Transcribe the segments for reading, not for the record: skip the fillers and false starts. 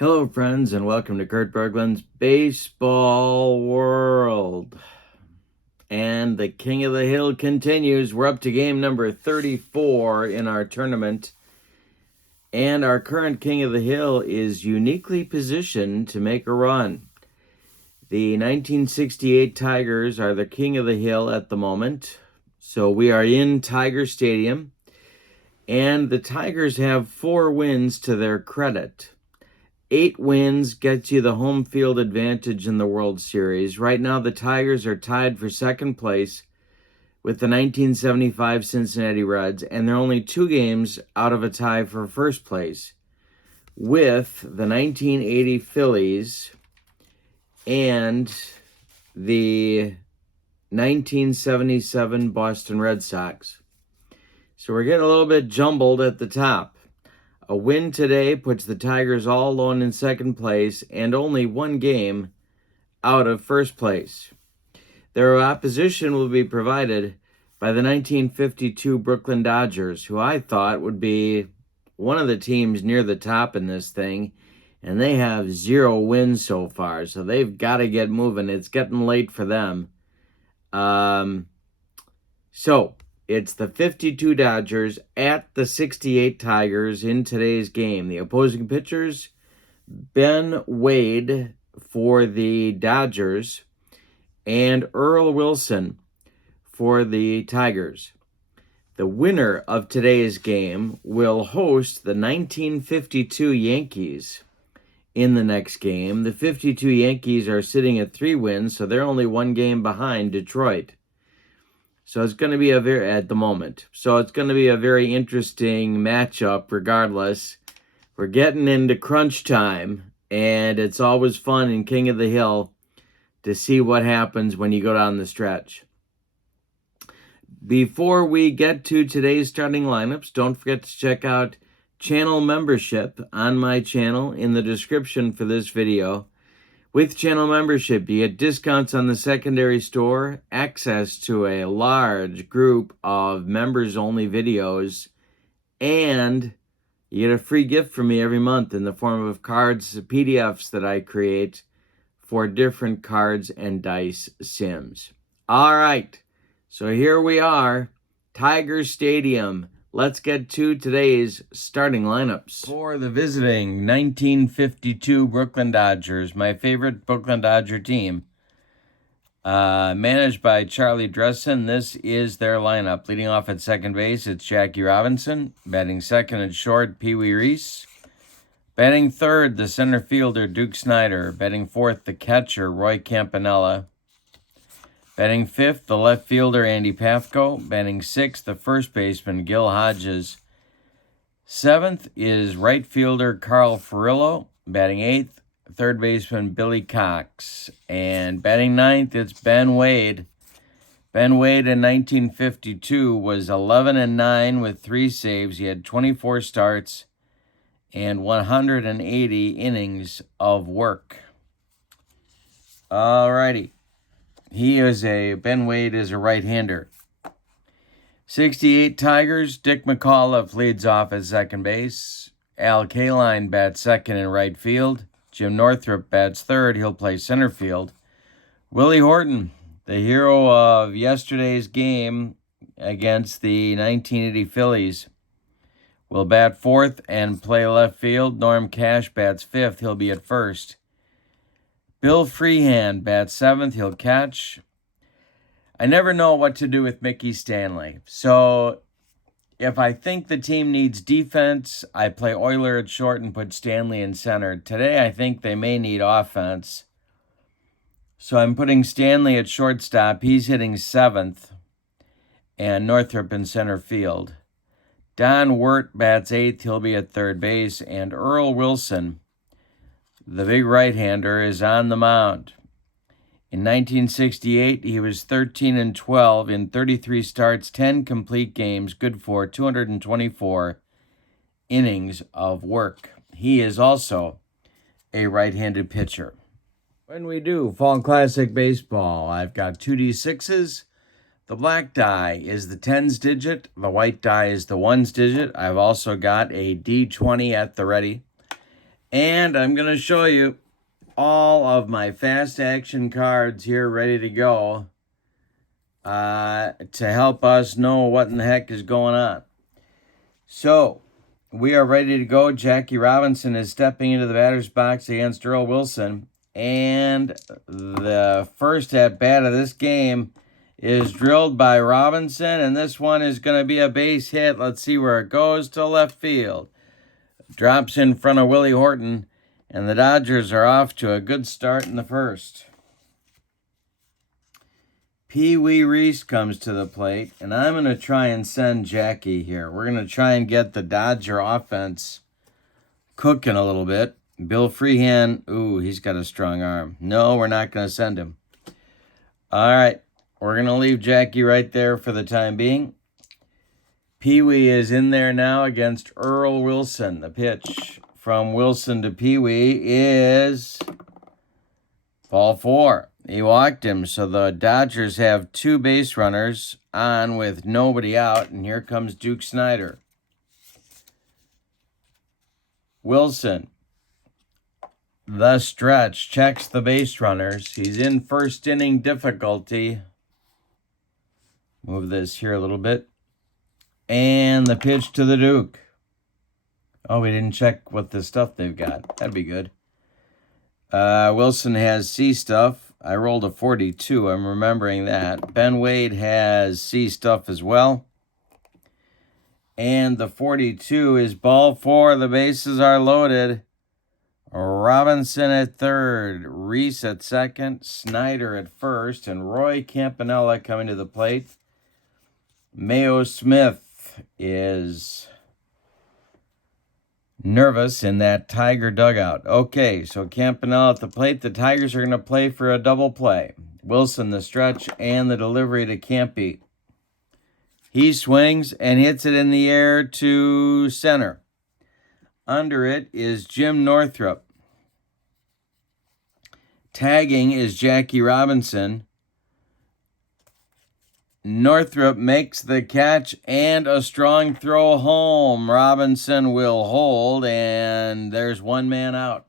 Hello, friends, and welcome to Kurt Berglund's Baseball World. And the King of the Hill continues. We're up to game number 34 in our tournament. And our current King of the Hill is uniquely positioned to make a run. The 1968 Tigers are the King of the Hill at the moment. So we are in Tiger Stadium. And the Tigers have 4 wins to their credit. 8 wins gets you the home field advantage in the World Series. Right now, the Tigers are tied for second place with the 1975 Cincinnati Reds, and they're only 2 games out of a tie for first place with the 1980 Phillies and the 1977 Boston Red Sox. So we're getting a little bit jumbled at the top. A win today puts the Tigers all alone in second place and only 1 game out of first place. Their opposition will be provided by the 1952 Brooklyn Dodgers, who I thought would be one of the teams near the top in this thing, and they have 0 wins so far, so they've got to get moving. It's getting late for them. So it's the 52 Dodgers at the 68 Tigers in today's game. The opposing pitchers, Ben Wade for the Dodgers and Earl Wilson for the Tigers. The winner of today's game will host the 1952 Yankees in the next game. The 52 Yankees are sitting at 3 wins, so they're only 1 game behind Detroit. So it's going to be at the moment. So it's going to be a very interesting matchup regardless. We're getting into crunch time, and it's always fun in King of the Hill to see what happens when you go down the stretch. Before we get to today's starting lineups, don't forget to check out channel membership on my channel in the description for this video. With channel membership, you get discounts on the secondary store, access to a large group of members-only videos, and you get a free gift from me every month in the form of cards, PDFs that I create for different cards and dice sims. All right, so here we are, Tiger Stadium. Let's get to today's starting lineups. For the visiting 1952 Brooklyn Dodgers, my favorite Brooklyn Dodger team, managed by Charlie Dressen, this is their lineup. Leading off at second base, it's Jackie Robinson. Batting second and short, Pee Wee Reese. Batting third, the center fielder, Duke Snider. Batting fourth, the catcher, Roy Campanella. Batting fifth, the left fielder, Andy Pafko. Batting sixth, the first baseman, Gil Hodges. Seventh is right fielder, Carl Furillo. Batting eighth, third baseman, Billy Cox. And batting ninth, it's Ben Wade. Ben Wade in 1952 was 11-9 with 3 saves. He had 24 starts and 180 innings of work. All righty. Ben Wade is a right-hander. 68 Tigers, Dick McAuliffe leads off at second base. Al Kaline bats second in right field. Jim Northrup bats third. He'll play center field. Willie Horton, the hero of yesterday's game against the 1980 Phillies, will bat fourth and play left field. Norm Cash bats fifth. He'll be at first. Bill Freehand bats seventh. He'll catch. I never know what to do with Mickey Stanley. So if I think the team needs defense, I play Euler at short and put Stanley in center. Today, I think they may need offense. So I'm putting Stanley at shortstop. He's hitting seventh. And Northrup in center field. Don Wirt bats eighth. He'll be at third base. And Earl Wilson, the big right-hander, is on the mound. In 1968, he was 13-12 in 33 starts, 10 complete games, good for 224 innings of work. He is also a right-handed pitcher. When we do Fall Classic Baseball, I've got 2d6s. The black die is the tens digit. The white die is the ones digit. I've also got a d20 at the ready. And I'm going to show you all of my fast action cards here ready to go to help us know what in the heck is going on. So, we are ready to go. Jackie Robinson is stepping into the batter's box against Earl Wilson. And the first at-bat of this game is drilled by Robinson. And this one is going to be a base hit. Let's see where it goes to left field. Drops in front of Willie Horton. And the Dodgers are off to a good start in the first. Pee Wee Reese comes to the plate, and I'm going to try and send Jackie here. We're going to try and get the Dodger offense cooking a little bit. Bill Freehan, ooh, he's got a strong arm. No, we're not going to send him. All right, we're going to leave Jackie right there for the time being. Pee Wee is in there now against Earl Wilson. The pitch from Wilson to Pee Wee is ball 4. He walked him, so the Dodgers have 2 base runners on with nobody out, and here comes Duke Snider. Wilson, the stretch, checks the base runners. He's in first inning difficulty. Move this here a little bit. And the pitch to the Duke. Oh, we didn't check what the stuff they've got. That'd be good. Wilson has C stuff. I rolled a 42. I'm remembering that. Ben Wade has C stuff as well. And the 42 is ball 4. The bases are loaded. Robinson at third. Reese at second. Snider at first. And Roy Campanella coming to the plate. Mayo Smith is nervous in that Tiger dugout. Okay, so Campanella at the plate. The Tigers are going to play for a double play. Wilson the stretch and the delivery to Campy. He swings and hits it in the air to center. Under it is Jim Northrup. Tagging is Jackie Robinson. Northrup makes the catch and a strong throw home. Robinson will hold, and there's one man out.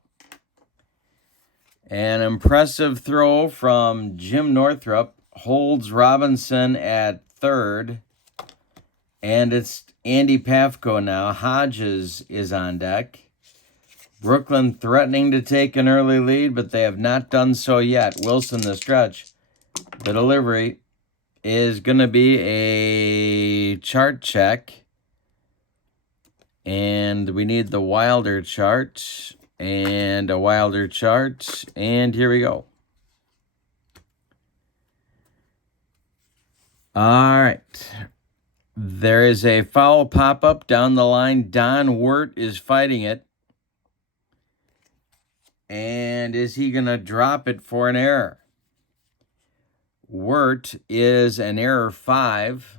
An impressive throw from Jim Northrup holds Robinson at third, and it's Andy Pafko now. Hodges is on deck. Brooklyn threatening to take an early lead, but they have not done so yet. Wilson the stretch. The delivery is going to be a chart check. And we need the Wilder chart. And a Wilder chart. And here we go. All right. There is a foul pop-up down the line. Don Wirt is fighting it. And is he going to drop it for an error? Wirt is an error 5.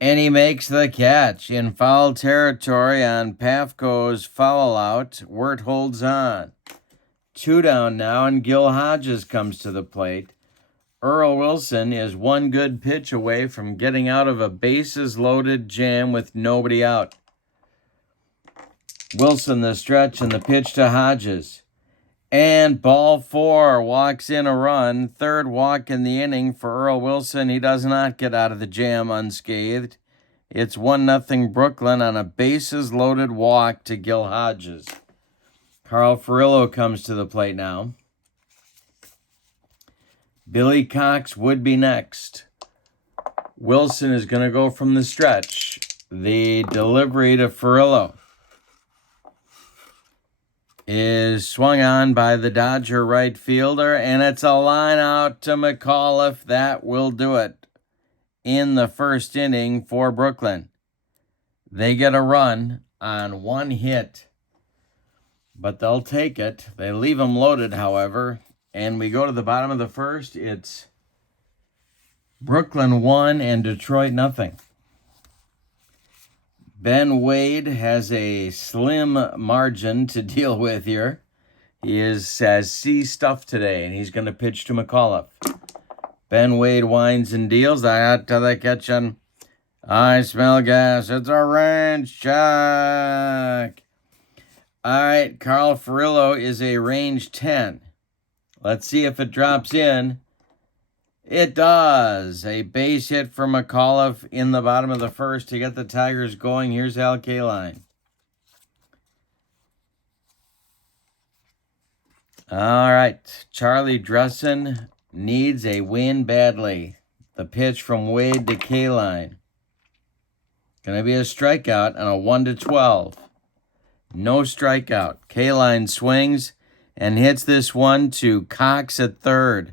And he makes the catch in foul territory on Pafko's foul out. Wirt holds on. 2 down now, and Gil Hodges comes to the plate. Earl Wilson is one good pitch away from getting out of a bases-loaded jam with nobody out. Wilson the stretch and the pitch to Hodges. And ball 4, walks in a run. Third walk in the inning for Earl Wilson. He does not get out of the jam unscathed. It's 1-0 Brooklyn on a bases-loaded walk to Gil Hodges. Carl Furillo comes to the plate now. Billy Cox would be next. Wilson is going to go from the stretch. The delivery to Furillo is swung on by the Dodger right fielder, and it's a line out to McAuliffe. That will do it in the first inning for Brooklyn. They get a run on 1 hit, but they'll take it. They leave them loaded, however, and we go to the bottom of the first. It's Brooklyn 1 and Detroit 0. Ben Wade has a slim margin to deal with here. He has C stuff today, and he's going to pitch to McAuliffe. Ben Wade winds and deals. I got to catch on I smell gas. It's a range check. All right, Carl Furillo is a range 10. Let's see if it drops in. It does. A base hit for McAuliffe in the bottom of the first to get the Tigers going. Here's Al Kaline. All right, Charlie Dressen needs a win badly. The pitch from Wade to Kaline. Going to be a strikeout on a 1-12. No strikeout. Kaline swings and hits this one to Cox at third.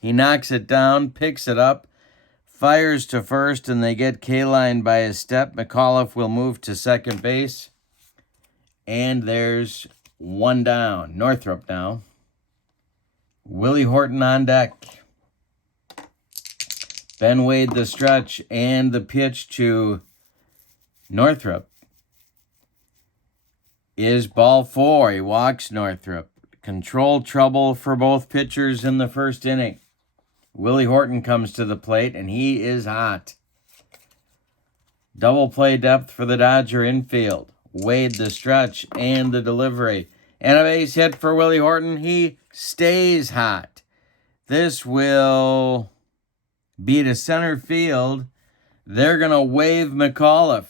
He knocks it down, picks it up, fires to first, and they get Kaline by a step. McAuliffe will move to second base. And there's one down. Northrop now. Willie Horton on deck. Ben Wade the stretch and the pitch to Northrop is ball 4. He walks Northrop. Control trouble for both pitchers in the first inning. Willie Horton comes to the plate, and he is hot. Double play depth for the Dodger infield. Wade the stretch and the delivery. And a base hit for Willie Horton. He stays hot. This will be to center field. They're going to wave McAuliffe.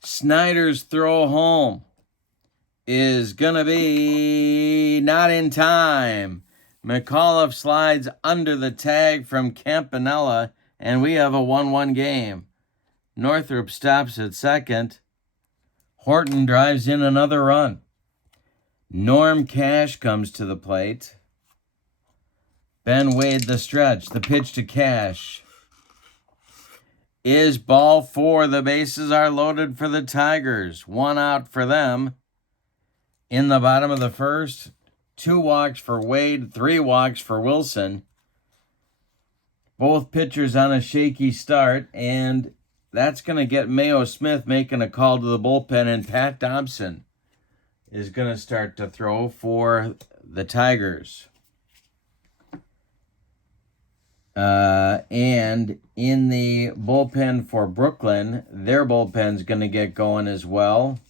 Snyder's throw home is going to be not in time. McAuliffe slides under the tag from Campanella, and we have a 1-1 game. Northrop stops at second. Horton drives in another run. Norm Cash comes to the plate. Ben Wade the stretch. The pitch to Cash is ball 4. The bases are loaded for the Tigers. 1 out for them. In the bottom of the first, 2 walks for Wade, 3 walks for Wilson. Both pitchers on a shaky start, and that's going to get Mayo Smith making a call to the bullpen, and Pat Dobson is going to start to throw for the Tigers. And in the bullpen for Brooklyn, their bullpen's going to get going as well.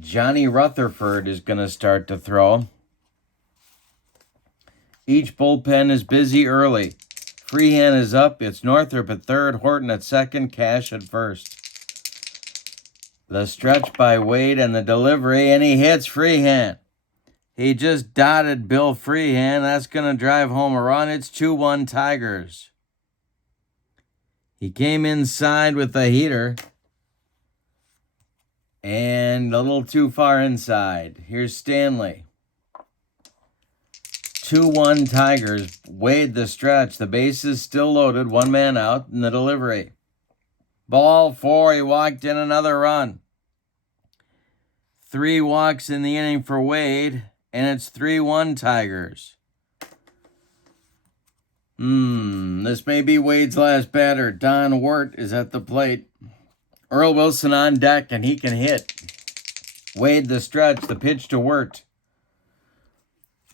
Johnny Rutherford is going to start to throw. Each bullpen is busy early. Freehan is up. It's Northrop at third, Horton at second, Cash at first. The stretch by Wade and the delivery, and he hits Freehan. He just dotted Bill Freehan. That's going to drive home a run. It's 2-1 Tigers. He came inside with the heater. And a little too far inside. Here's Stanley. 2-1 Tigers. Wade the stretch. The base is still loaded. 1 man out in the delivery. Ball 4. He walked in another run. 3 walks in the inning for Wade. And it's 3-1 Tigers. This may be Wade's last batter. Don Wirt is at the plate. Earl Wilson on deck, and he can hit. Wade the stretch, the pitch to Wirt.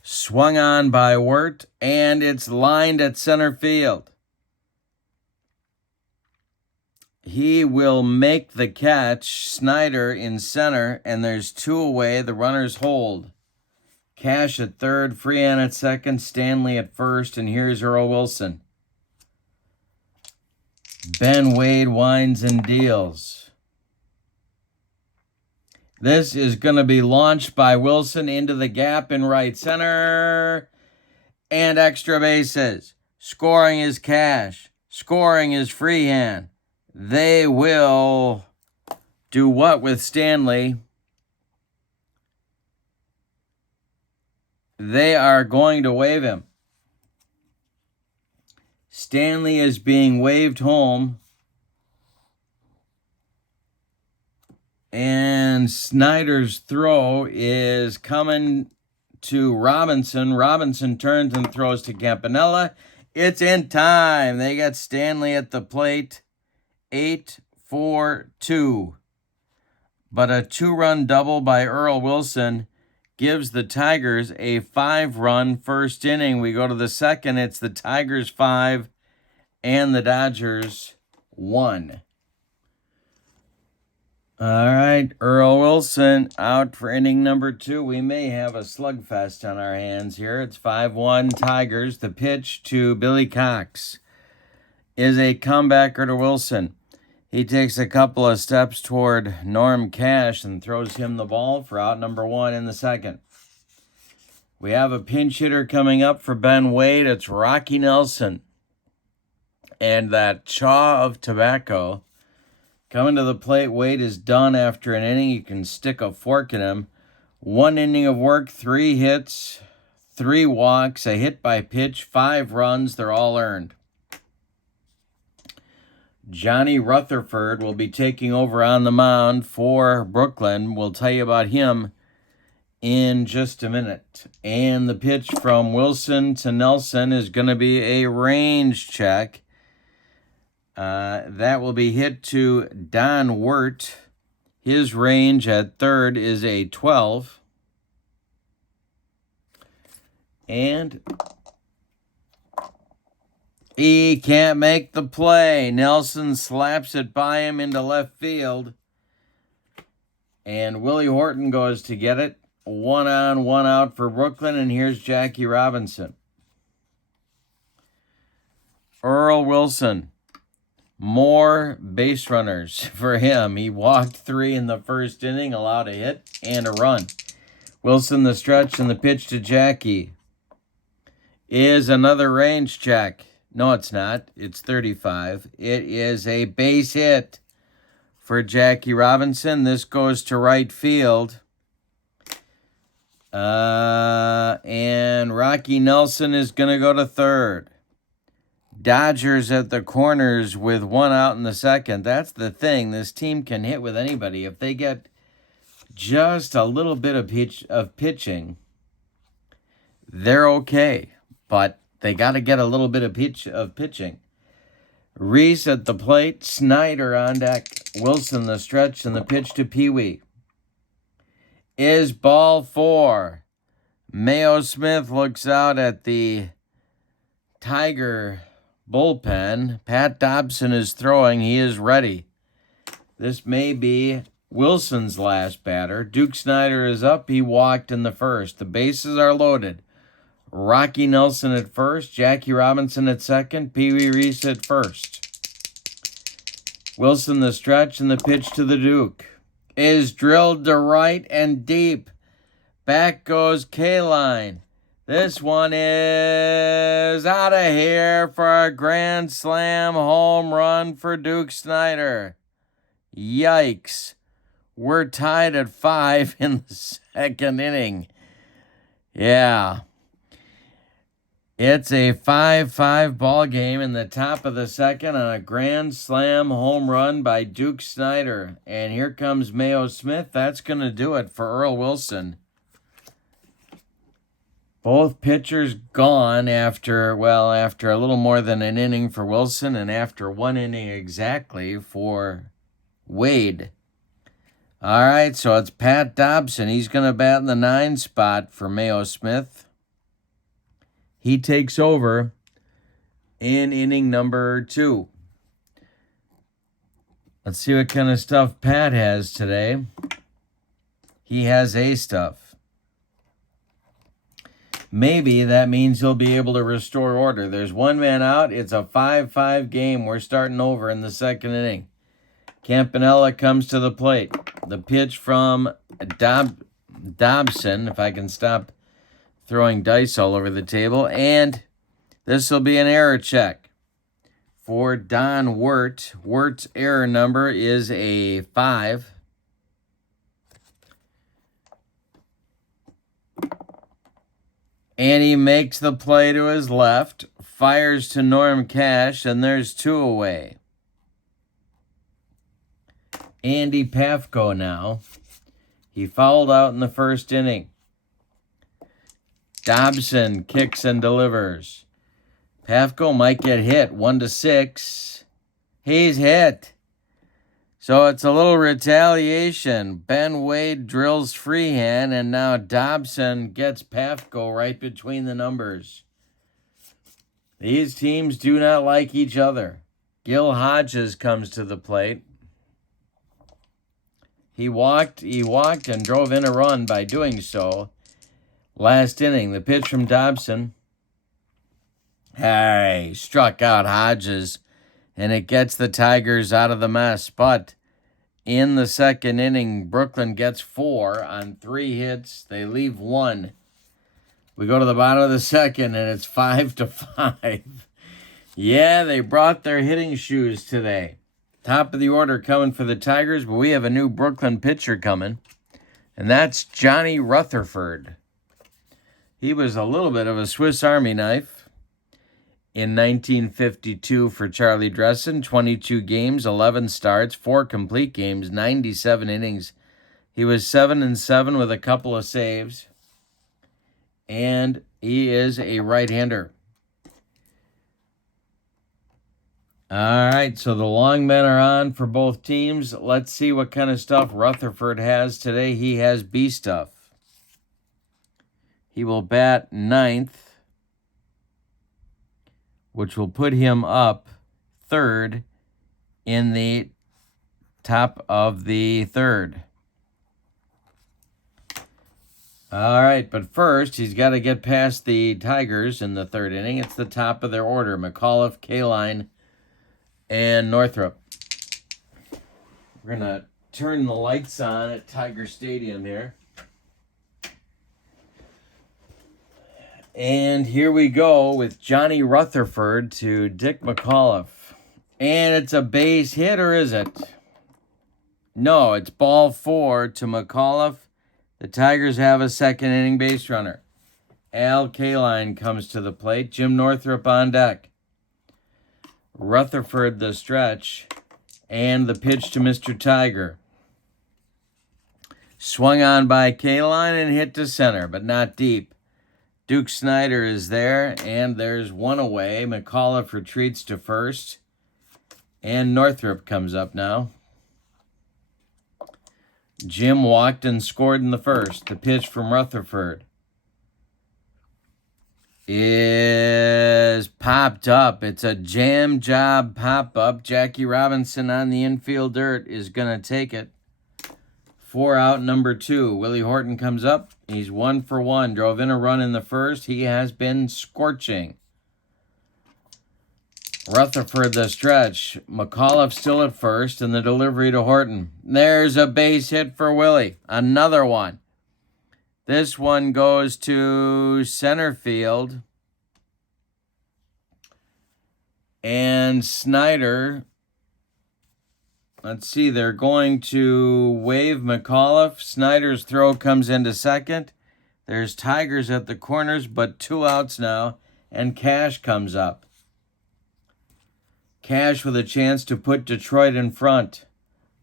Swung on by Wirt, and it's lined at center field. He will make the catch. Snyder in center, and there's 2 away. The runners hold. Cash at third, Freehan at second, Stanley at first, and here's Earl Wilson. Ben Wade winds and deals. This is going to be launched by Wilson into the gap in right center. And extra bases. Scoring is Cash. Scoring is Freehan. They will do what with Stanley? They are going to wave him. Stanley is being waved home. And Snyder's throw is coming to Robinson. Robinson turns and throws to Campanella. It's in time. They got Stanley at the plate. 8-4-2. But a 2-run double by Earl Wilson gives the Tigers a 5-run first inning. We go to the second. It's the Tigers 5 and the Dodgers won. All right, Earl Wilson out for inning number 2. We may have a slugfest on our hands here. It's 5-1 Tigers. The pitch to Billy Cox is a comebacker to Wilson. He takes a couple of steps toward Norm Cash and throws him the ball for out number 1 in the second. We have a pinch hitter coming up for Ben Wade. It's Rocky Nelson. And that chaw of tobacco coming to the plate. Wade is done after an inning. You can stick a fork in him. 1 inning of work, 3 hits, 3 walks, a hit by pitch, 5 runs. They're all earned. Johnny Rutherford will be taking over on the mound for Brooklyn. We'll tell you about him in just a minute. And the pitch from Wilson to Nelson is going to be a range check. That will be hit to Don Wirt. His range at third is a 12. And he can't make the play. Nelson slaps it by him into left field. And Willie Horton goes to get it. 1 on, 1 out for Brooklyn. And here's Jackie Robinson. Earl Wilson. More base runners for him. He walked 3 in the first inning, allowed a hit and a run. Wilson the stretch, and the pitch to Jackie is another range check. No, it's not. It's 35. It is a base hit for Jackie Robinson. This goes to right field. And Rocky Nelson is going to go to third. Dodgers at the corners with 1 out in the second. That's the thing. This team can hit with anybody. If they get just a little bit of pitching, they're okay. But they got to get a little bit of pitching. Reese at the plate. Snyder on deck. Wilson the stretch, and the pitch to Pee Wee is ball 4. Mayo Smith looks out at the Tiger bullpen. Pat Dobson is throwing. He is ready. This may be Wilson's last batter. Duke Snyder is up. He walked in the first. The bases are loaded. Rocky Nelson at first. Jackie Robinson at second. Pee Wee Reese at first. Wilson the stretch, and the pitch to the Duke is drilled to right and deep. Back goes Kaline. This one is out of here for a grand slam home run for Duke Snyder. Yikes. We're tied at 5 in the second inning. Yeah. It's a 5-5 ball game in the top of the second on a grand slam home run by Duke Snyder. And here comes Mayo Smith. That's going to do it for Earl Wilson. Both pitchers gone after a little more than an inning for Wilson, and after 1 inning exactly for Wade. All right, so it's Pat Dobson. He's going to bat in the 9 spot for Mayo Smith. He takes over in inning number 2. Let's see what kind of stuff Pat has today. He has A stuff. Maybe that means he'll be able to restore order. There's 1 man out. It's a 5-5 game. We're starting over in the second inning. Campanella comes to the plate. The pitch from Dobson, if I can stop throwing dice all over the table. And this will be an error check for Don Wirt. Wirt's error number is a 5. And he makes the play to his left, fires to Norm Cash, and there's 2 away. Andy Pafko now. He fouled out in the first inning. Dobson kicks and delivers. Pafko might get hit. 1-6. He's hit. So it's a little retaliation. Ben Wade drills freehand, and now Dobson gets Pafko right between the numbers. These teams do not like each other. Gil Hodges comes to the plate. He walked and drove in a run by doing so. Last inning, the pitch from Dobson. Hey, struck out Hodges, and it gets the Tigers out of the mess. But in the second inning, Brooklyn gets 4 on 3 hits. They leave 1. We go to the bottom of the second, and it's 5-5. Yeah, they brought their hitting shoes today. Top of the order coming for the Tigers, but we have a new Brooklyn pitcher coming, and that's Johnny Rutherford. He was a little bit of a Swiss Army knife in 1952 for Charlie Dressen. 22 games, 11 starts, 4 complete games, 97 innings. He was 7-7 with a couple of saves, and he is a right-hander. All right, so the long men are on for both teams. Let's see what kind of stuff Rutherford has today. He has B stuff. He will bat 9th, which will put him up 3rd in the top of the 3rd. All right, but first, he's got to get past the Tigers in the 3rd inning. It's the top of their order: McAuliffe, Kaline, and Northrup. We're going to turn the lights on at Tiger Stadium here. And here we go with Johnny Rutherford to Dick McAuliffe. And it's a base hit, or is it? No, it's ball 4 to McAuliffe. The Tigers have a second inning base runner. Al Kaline comes to the plate. Jim Northrup on deck. Rutherford the stretch, and the pitch to Mr. Tiger. Swung on by Kaline and hit to center, but not deep. Duke Snyder is there, and there's 1 away. McAuliffe retreats to first, and Northrup comes up now. Jim walked and scored in the first. The pitch from Rutherford is popped up. It's a jam job pop-up. Jackie Robinson on the infield dirt is going to take it. 4 out, number 2. Willie Horton comes up. He's 1 for 1. Drove in a run in the first. He has been scorching. Rutherford the stretch. McAuliffe still at first, and the delivery to Horton. There's a base hit for Willie. Another one. This one goes to center field. And Snyder, let's see, they're going to wave McAuliffe. Snyder's throw comes into second. There's Tigers at the corners, but 2 outs now, and Cash comes up. Cash with a chance to put Detroit in front.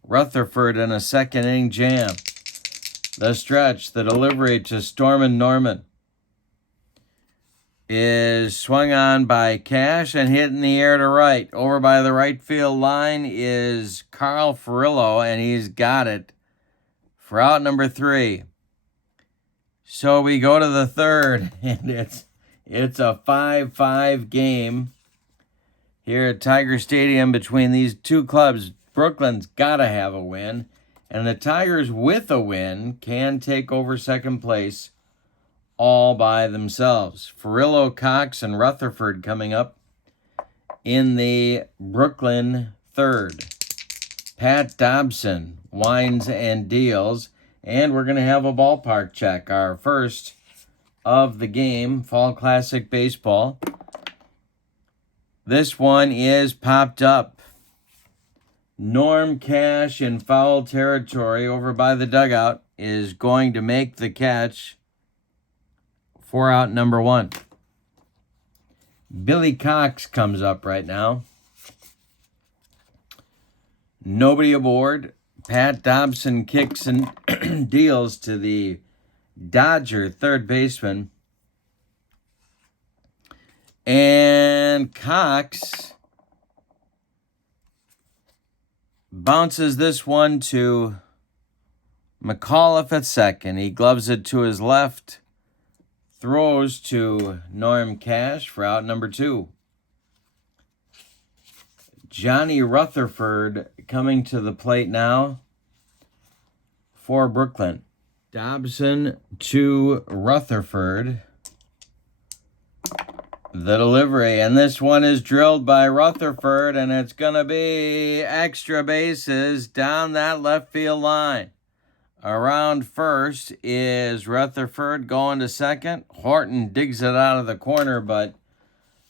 Rutherford in a second inning jam. The stretch, the delivery to Stormin Norman is swung on by Cash and hit in the air to right. Over by the right field line is Carl Furillo, and he's got it for out number 3. So we go to the 3rd, and it's a 5-5 game here at Tiger Stadium between these two clubs. Brooklyn's got to have a win, and the Tigers with a win can take over second place all by themselves. Furillo, Cox, and Rutherford coming up in the Brooklyn 3rd. Pat Dobson wines and deals, and we're going to have a ballpark check, our first of the game, Fall Classic Baseball. This one is popped up. Norm Cash in foul territory over by the dugout is going to make the catch for out number 1. Billy Cox comes up right now. Nobody aboard. Pat Dobson kicks and deals to the Dodger third baseman. And Cox bounces this one to McAuliffe at second. He gloves it to his left. Throws to Norm Cash for out number 2. Johnny Rutherford coming to the plate now for Brooklyn. Dobson to Rutherford. The delivery, and this one is drilled by Rutherford, and it's going to be extra bases down that left field line. Around first is Rutherford going to second. Horton digs it out of the corner, but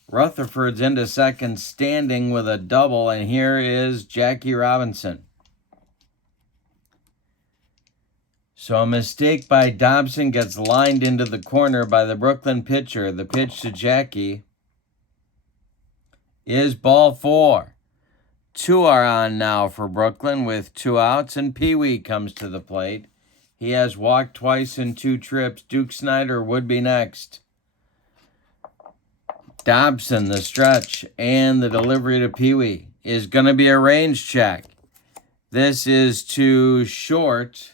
Rutherford's into second standing with a double, and here is Jackie Robinson. So a mistake by Dobson gets lined into the corner by the Brooklyn pitcher. The pitch to Jackie is ball 4. 2 are on now for Brooklyn with 2 outs, and Pee Wee comes to the plate. He has walked twice in 2 trips. Duke Snider would be next. Dobson, the stretch, and the delivery to Pee Wee is going to be a range check. This is to short.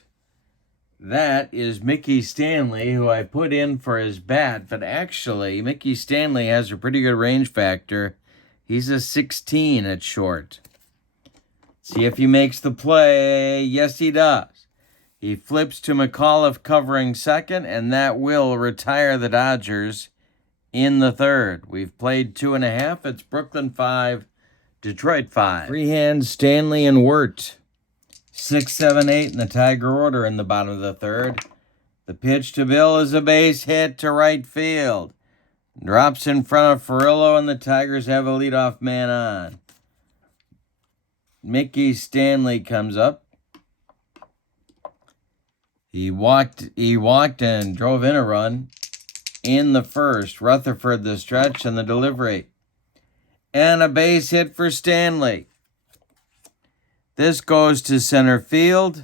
That is Mickey Stanley, who I put in for his bat, but actually Mickey Stanley has a pretty good range factor. He's a 16 at short. See if he makes the play. Yes, he does. He flips to McAuliffe covering second, and that will retire the Dodgers in the third. We've played 2.5. It's Brooklyn 5, Detroit 5. Freehand, Stanley, and Wirt. 6, 7, 8 in the Tiger order in the bottom of the third. The pitch to Bill is a base hit to right field. Drops in front of Furillo, and the Tigers have a leadoff man on. Mickey Stanley comes up. He walked and drove in a run in the first. Rutherford the stretch and the delivery. And a base hit for Stanley. This goes to center field.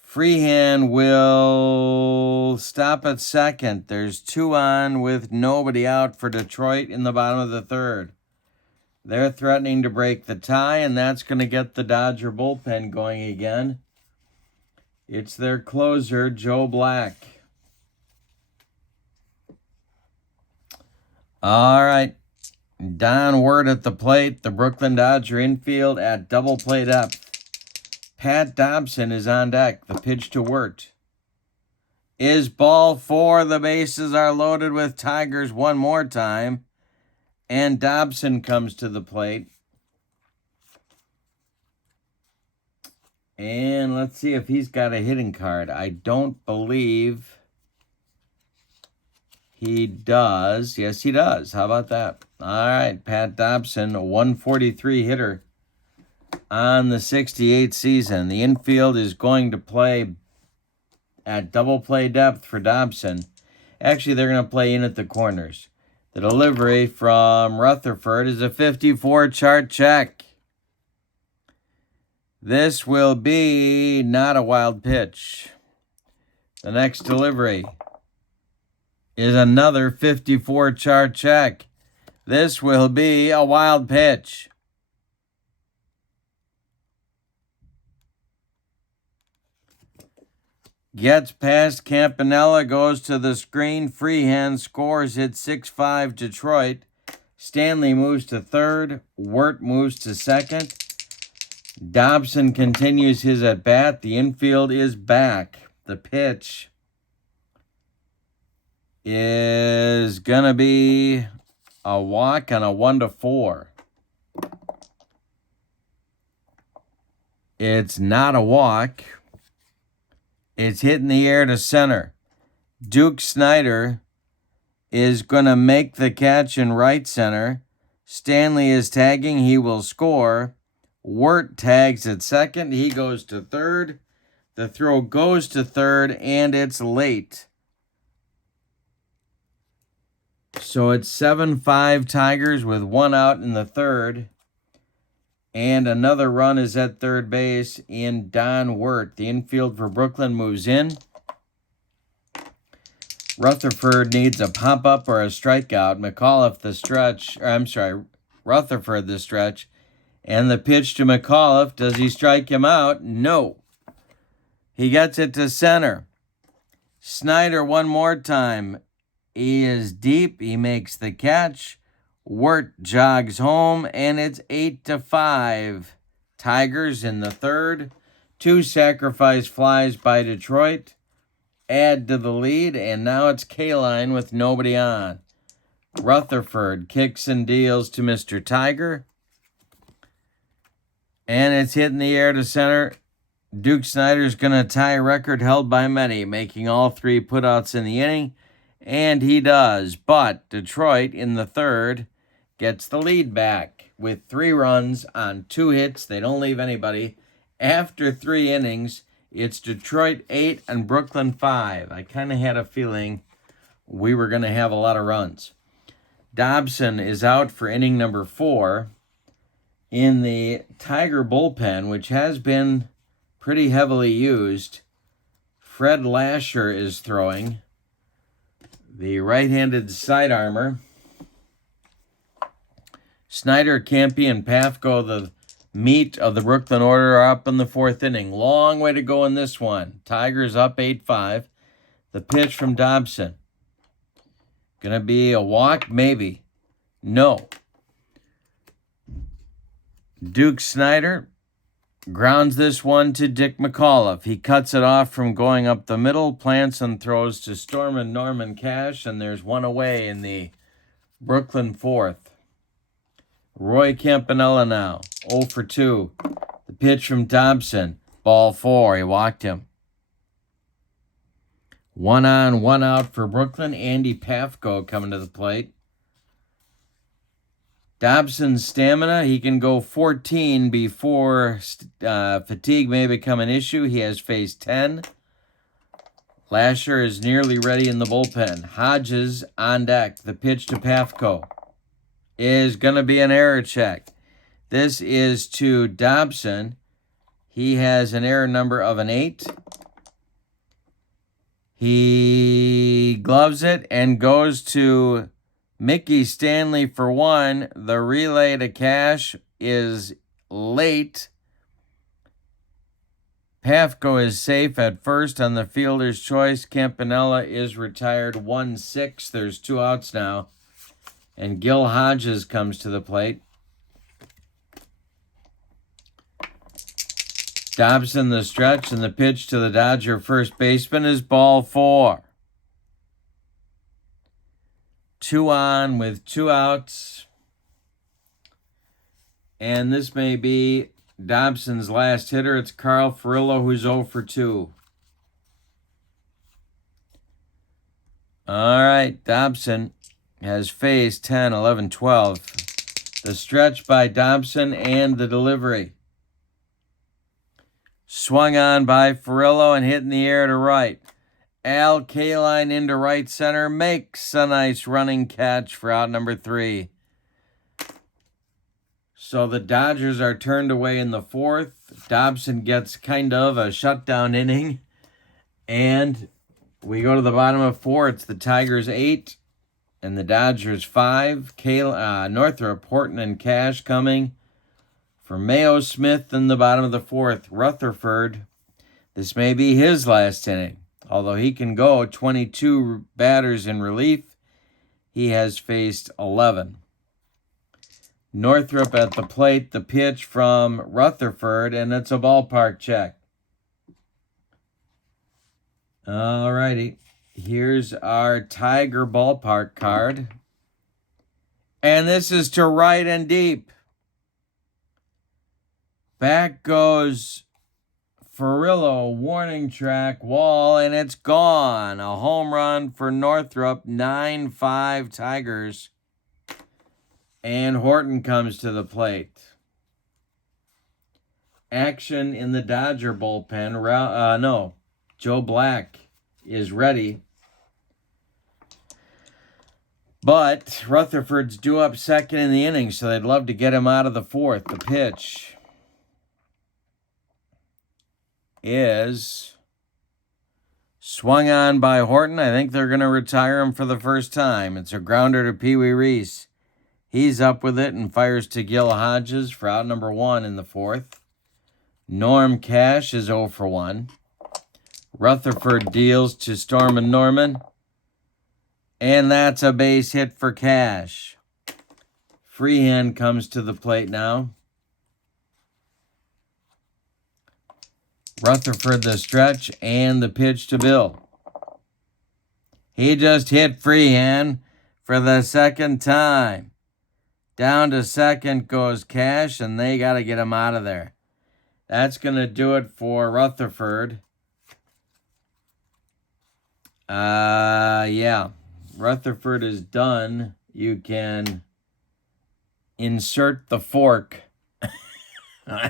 Freehand will stop at second. There's 2 on with nobody out for Detroit in the bottom of the third. They're threatening to break the tie, and that's going to get the Dodger bullpen going again. It's their closer, Joe Black. All right. Don Wirt at the plate. The Brooklyn Dodger infield at double play depth. Pat Dobson is on deck. The pitch to Wirt is ball 4. The bases are loaded with Tigers one more time. And Dobson comes to the plate. And let's see if he's got a hitting card. I don't believe he does. Yes, he does. How about that? All right, Pat Dobson, a 143 hitter on the 68 season. The infield is going to play at double play depth for Dobson. Actually, they're going to play in at the corners. The delivery from Rutherford is a 54 chart check. This will be not a wild pitch. The next delivery is another 54 chart check. This will be a wild pitch. Gets past Campanella, goes to the screen. Freehand scores it 6-5 Detroit. Stanley moves to third. Wirt moves to second. Dobson continues his at-bat. The infield is back. The pitch is going to be a walk and a 1-4. It's not a walk. It's hit in the air to center. Duke Snider is going to make the catch in right center. Stanley is tagging. He will score. Wirt tags at second. He goes to third. The throw goes to third, and it's late. So it's 7-5 Tigers with 1 out in the third. And another run is at third base in Don Wirt. The infield for Brooklyn moves in. Rutherford needs a pop-up or a strikeout. McAuliffe the stretch. Rutherford the stretch. And the pitch to McAuliffe. Does he strike him out? No. He gets it to center. Snider one more time. He is deep. He makes the catch. Wirt jogs home, and it's 8-5. Tigers in the third. 2 sacrifice flies by Detroit add to the lead, and now it's Kaline with nobody on. Rutherford kicks and deals to Mr. Tiger, and it's hit in the air to center. Duke Snider's going to tie a record held by many, making all 3 putouts in the inning, and he does. But Detroit in the third gets the lead back with 3 runs on 2 hits. They don't leave anybody. After 3 innings, it's Detroit 8 and Brooklyn 5. I kind of had a feeling we were going to have a lot of runs. Dobson is out for inning number 4 in the Tiger bullpen, which has been pretty heavily used. Fred Lasher is throwing, the right-handed side armor. Snider, Campy, and Pafko, the meat of the Brooklyn order, are up in the 4th inning. Long way to go in this one. Tigers up 8-5. The pitch from Dobson. Gonna be a walk? Maybe. No. Duke Snider grounds this one to Dick McAuliffe. He cuts it off from going up the middle, plants and throws to Stormin Norman Cash, and there's one away in the Brooklyn 4th. Roy Campanella now, 0 for 2. The pitch from Dobson, ball 4. He walked him. 1 on, 1 out for Brooklyn. Andy Pafko coming to the plate. Dobson's stamina, he can go 14 before fatigue may become an issue. He has faced 10. Lasher is nearly ready in the bullpen. Hodges on deck. The pitch to Pafko is going to be an error check. This is to Dobson. He has an error number of an 8. He gloves it and goes to Mickey Stanley for 1. The relay to Cash is late. Pafko is safe at first on the fielder's choice. Campanella is retired 1-6. There's 2 outs now. And Gil Hodges comes to the plate. Dobson the stretch, and the pitch to the Dodger first baseman is ball 4. 2 on with 2 outs. And this may be Dobson's last hitter. It's Carl Furillo, who's 0 for 2. All right, Dobson has faced 10, 11, 12. The stretch by Dobson and the delivery. Swung on by Furillo and hit in the air to right. Al Kaline into right center makes a nice running catch for out number 3. So the Dodgers are turned away in the 4th. Dobson gets kind of a shutdown inning. And we go to the bottom of 4. It's the Tigers 8 and the Dodgers 5. Northrop, Horton, and Cash coming for Mayo Smith in the bottom of the 4th. Rutherford, this may be his last inning. Although he can go 22 batters in relief, he has faced 11. Northrop at the plate, the pitch from Rutherford, and it's a ballpark check. All righty. Here's our Tiger ballpark card. And this is to right and deep. Back goes Furillo, warning track, wall, and it's gone. A home run for Northrop, 9-5 Tigers. And Horton comes to the plate. Action in the Dodger bullpen. Joe Black is ready. But Rutherford's due up second in the inning, so they'd love to get him out of the 4th. The pitch is swung on by Horton. I think they're going to retire him for the first time. It's a grounder to Pee Wee Reese. He's up with it and fires to Gil Hodges for out number 1 in the 4th. Norm Cash is 0 for 1. Rutherford deals to Stormin Norman. And that's a base hit for Cash. Freehand comes to the plate now. Rutherford the stretch and the pitch to Bill. He just hit Freehand for the second time. Down to second goes Cash, and they got to get him out of there. That's going to do it for Rutherford. Yeah. Rutherford is done. You can insert the fork. All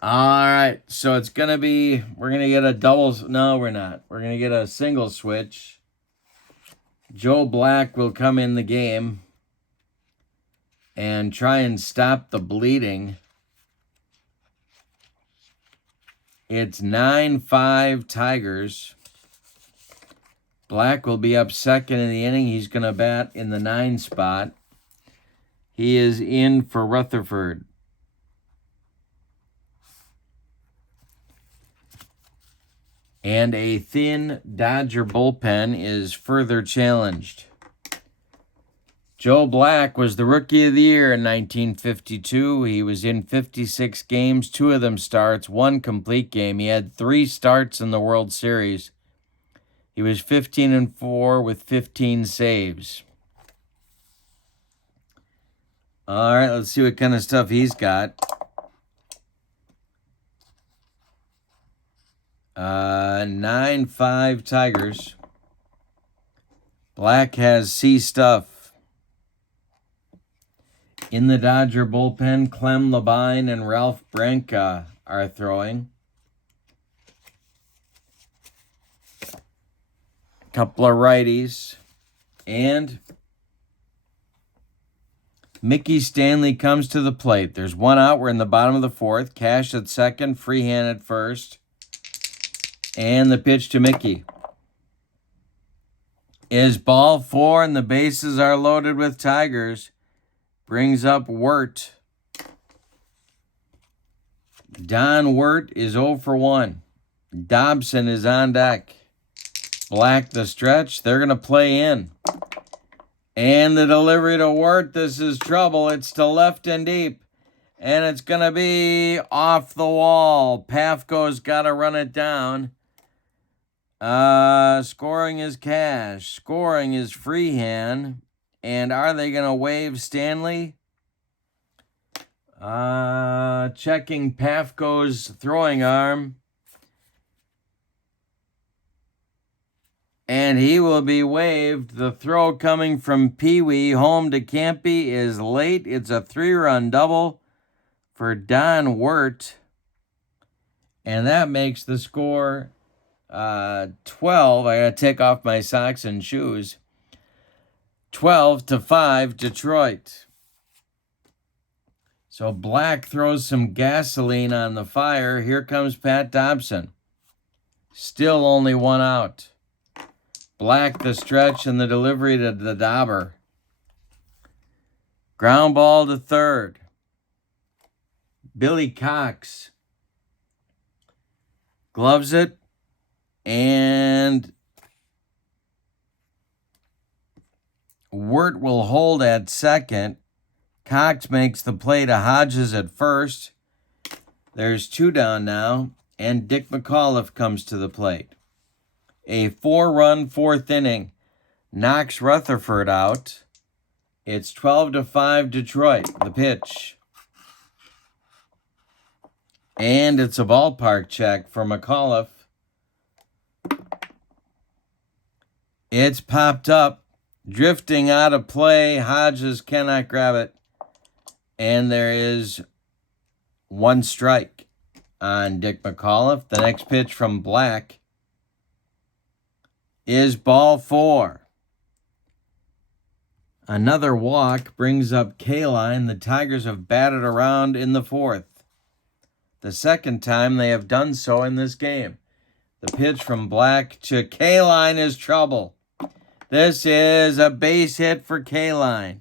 right. So it's going to be, we're going to get a double. No, we're not. We're going to get a single switch. Joe Black will come in the game and try and stop the bleeding. It's 9-5 Tigers. Black will be up second in the inning. He's going to bat in the 9 spot. He is in for Rutherford. And a thin Dodger bullpen is further challenged. Joe Black was the Rookie of the Year in 1952. He was in 56 games, 2 of them starts, 1 complete game. He had 3 starts in the World Series. He was 15-4 with 15 saves. All right, let's see what kind of stuff he's got. 9-5 Tigers. Black has C stuff. In the Dodger bullpen, Clem Labine and Ralph Branca are throwing. Couple of righties. And Mickey Stanley comes to the plate. There's 1 out. We're in the bottom of the 4th. Cash at second. Freehand at first. And the pitch to Mickey is ball 4, and the bases are loaded with Tigers. Brings up Wirt. Don Wirt is 0 for 1. Dobson is on deck. Black the stretch. They're going to play in. And the delivery to Wirt. This is trouble. It's to left and deep. And it's going to be off the wall. Pafko's got to run it down. Scoring is Cash. Scoring is Freehand. And are they going to waive Stanley? Checking Pafko's throwing arm. And he will be waived. The throw coming from Pee-wee home to Campy is late. It's a 3-run double for Don Wirt. And that makes the score 12. I got to take off my socks and shoes. 12-5 Detroit. So Black throws some gasoline on the fire. Here comes Pat Dobson. Still only 1 out. Black the stretch and the delivery to the Dauber. Ground ball to third. Billy Cox gloves it, and Wirt will hold at second. Cox makes the play to Hodges at first. There's 2 down now, and Dick McAuliffe comes to the plate. A 4-run 4th inning knocks Rutherford out. It's 12-5 Detroit. The pitch. And it's a ballpark check for McAuliffe. It's popped up. Drifting out of play. Hodges cannot grab it. And there is 1 strike on Dick McAuliffe. The next pitch from Black is ball 4. Another walk brings up Kaline. The Tigers have batted around in the 4th. The second time they have done so in this game. The pitch from Black to Kaline is trouble. This is a base hit for Kaline.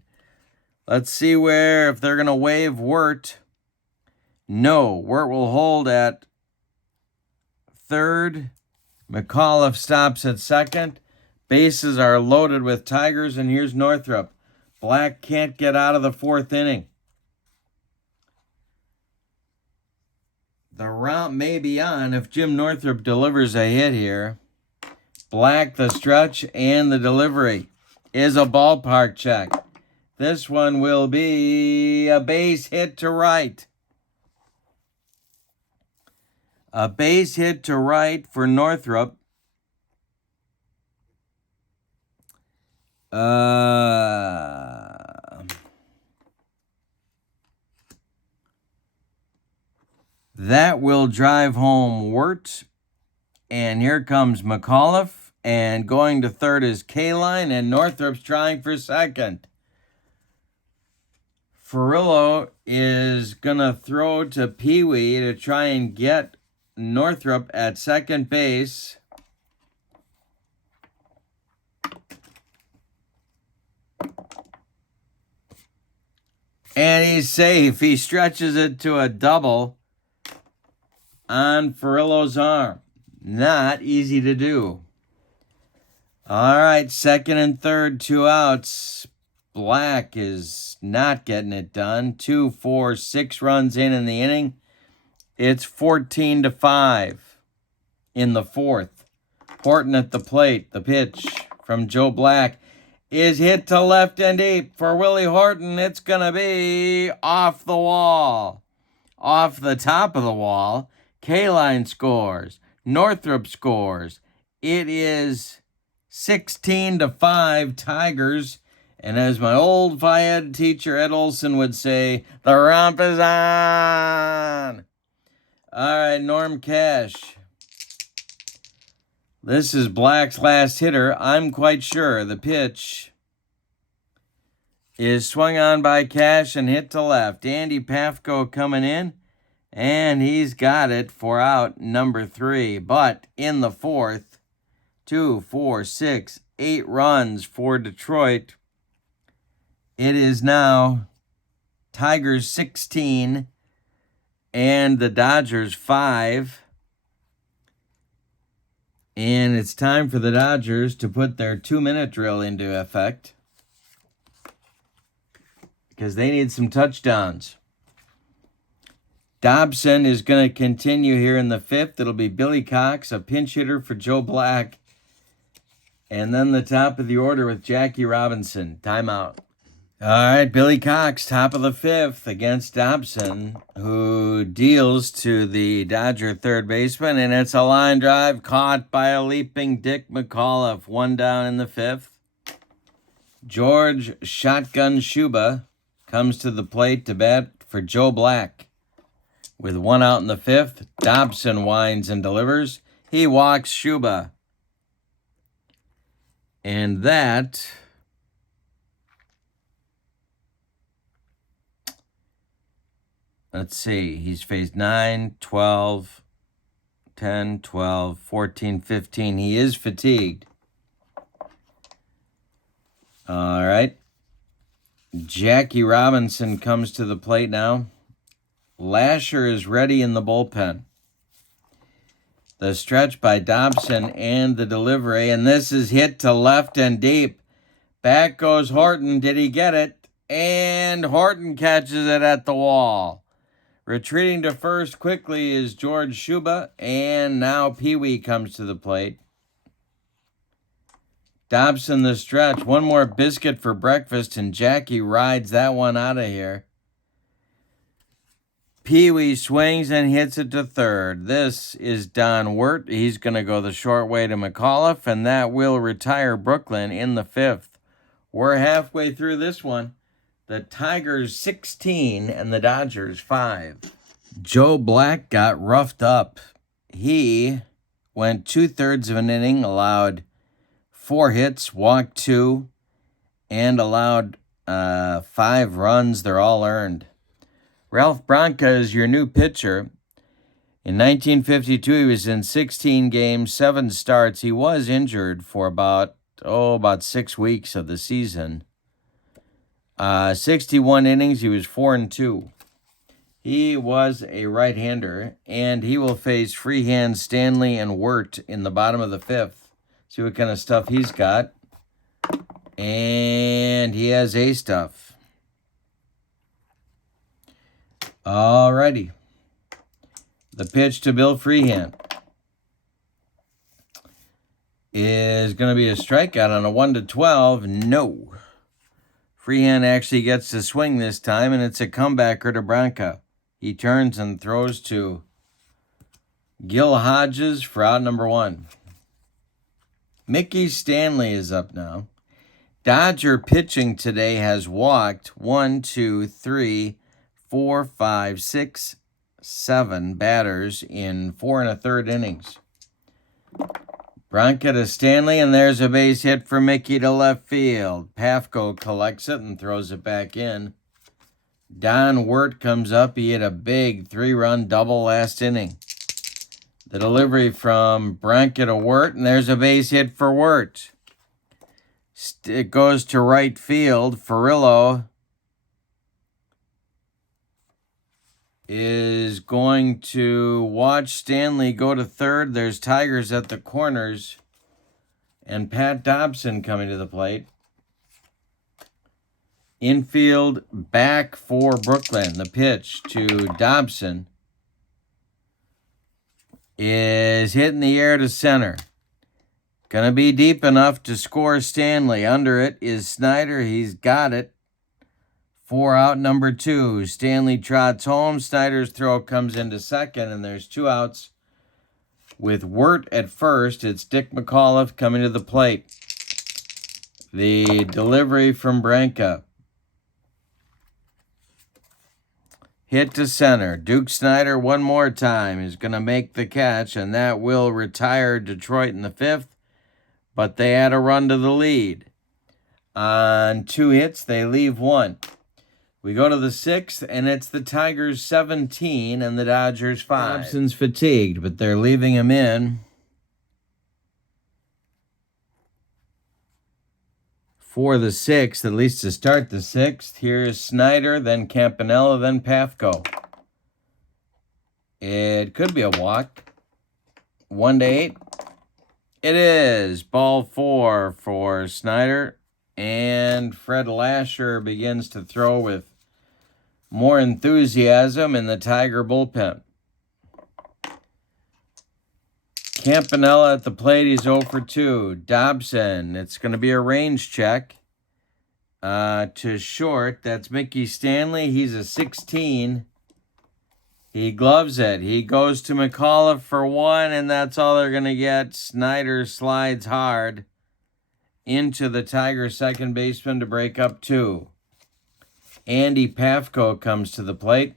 Let's see if they're going to waive Wirt. No, Wirt will hold at third. McAuliffe stops at second. Bases are loaded with Tigers, and here's Northrup. Black can't get out of the fourth inning. The round may be on if Jim Northrup delivers a hit here. Black, the stretch, and the delivery is a ballpark check. This one will be a base hit to right. A base hit to right for Northrup. That will drive home Wirt. And here comes McAuliffe. And going to third is Kaline. And Northrup's trying for second. Furillo is going to throw to Pee Wee to try and get Northrup at second base. And he's safe. He stretches it to a double on Furillo's arm. Not easy to do. All right, second and third, 2 outs. Black is not getting it done. 2, 4, 6 runs in the inning. It's 14-5 in the fourth. Horton at the plate. The pitch from Joe Black is hit to left and deep for Willie Horton. It's going to be off the wall. Off the top of the wall. Kaline scores. Northrup scores. It is 16-5 Tigers. And as my old Phi Ed teacher Ed Olson would say, the romp is on. All right, Norm Cash. This is Black's last hitter. I'm quite sure the pitch is swung on by Cash and hit to left. Andy Pafko coming in, and he's got it for out number 3. But in the fourth, 2, 4, 6, 8 runs for Detroit. It is now Tigers 16 and the Dodgers 5. And it's time for the Dodgers to put their 2-minute drill into effect because they need some touchdowns. Dobson is going to continue here in the 5th. It'll be Billy Cox, a pinch hitter for Joe Black. And then the top of the order with Jackie Robinson. Timeout. All right, Billy Cox, top of the 5th against Dobson, who deals to the Dodger third baseman, and it's a line drive caught by a leaping Dick McAuliffe. 1 down in the 5th. George Shotgun Shuba comes to the plate to bat for Joe Black. With 1 out in the 5th, Dobson winds and delivers. He walks Shuba. And that... let's see, he's faced 9, 12, 10, 12, 14, 15. He is fatigued. All right. Jackie Robinson comes to the plate now. Lasher is ready in the bullpen. The stretch by Dobson and the delivery, and this is hit to left and deep. Back goes Horton. Did he get it? And Horton catches it at the wall. Retreating to first quickly is George Shuba, and now Pee Wee comes to the plate. Dobson the stretch. One more biscuit for breakfast, and Jackie rides that one out of here. Pee Wee swings and hits it to third. This is Don Wirt. He's going to go the short way to McAuliffe, and that will retire Brooklyn in the 5th. We're halfway through this one. The Tigers 16 and the Dodgers 5. Joe Black got roughed up. He went 2/3 of an inning, allowed 4 hits, walked 2, and allowed 5 runs. They're all earned. Ralph Branca is your new pitcher. In 1952, he was in 16 games, 7 starts. He was injured for about 6 weeks of the season. 61 innings, he was 4-2. He was a right-hander, and he will face Freehand, Stanley, and Wirt in the bottom of the 5th. See what kind of stuff he's got. And he has A stuff. Alrighty. The pitch to Bill Freehand is going to be a strikeout on a 1-12. No. Freehand actually gets to swing this time, and it's a comebacker to Branca. He turns and throws to Gil Hodges for out number 1. Mickey Stanley is up now. Dodger pitching today has walked 1, 2, 3, 4, 5, 6, 7 batters in 4 1/3 innings. Branca to Stanley, and there's a base hit for Mickey to left field. Pafko collects it and throws it back in. Don Wirt comes up. He hit a big 3-run double last inning. The delivery from Branca to Wirt, and there's a base hit for Wirt. It goes to right field. Furillo is going to watch Stanley go to third. There's Tigers at the corners. And Pat Dobson coming to the plate. Infield back for Brooklyn. The pitch to Dobson is hit in the air to center. Gonna be deep enough to score Stanley. Under it is Snyder. He's got it. 4 out, number 2. Stanley trots home. Snyder's throw comes into second, and there's 2 outs. With Wirt at first, it's Dick McAuliffe coming to the plate. The delivery from Branca. Hit to center. Duke Snyder one more time is going to make the catch, and that will retire Detroit in the 5th. But they add a run to the lead. On 2 hits, they leave 1. We go to the 6th, and it's the Tigers 17 and the Dodgers 5. Dobson's fatigued, but they're leaving him in for the 6th, at least to start the 6th. Here's Snyder, then Campanella, then Pafko. It could be a walk. 1-8. It is. Ball 4 for Snyder. And Fred Lasher begins to throw with more enthusiasm in the Tiger bullpen. Campanella at the plate. He's 0 for 2. Dobson. It's going to be a range check to short. That's Mickey Stanley. He's a 16. He gloves it. He goes to McAuliffe for 1, and that's all they're going to get. Snyder slides hard into the Tigers' second baseman to break up 2. Andy Pafko comes to the plate.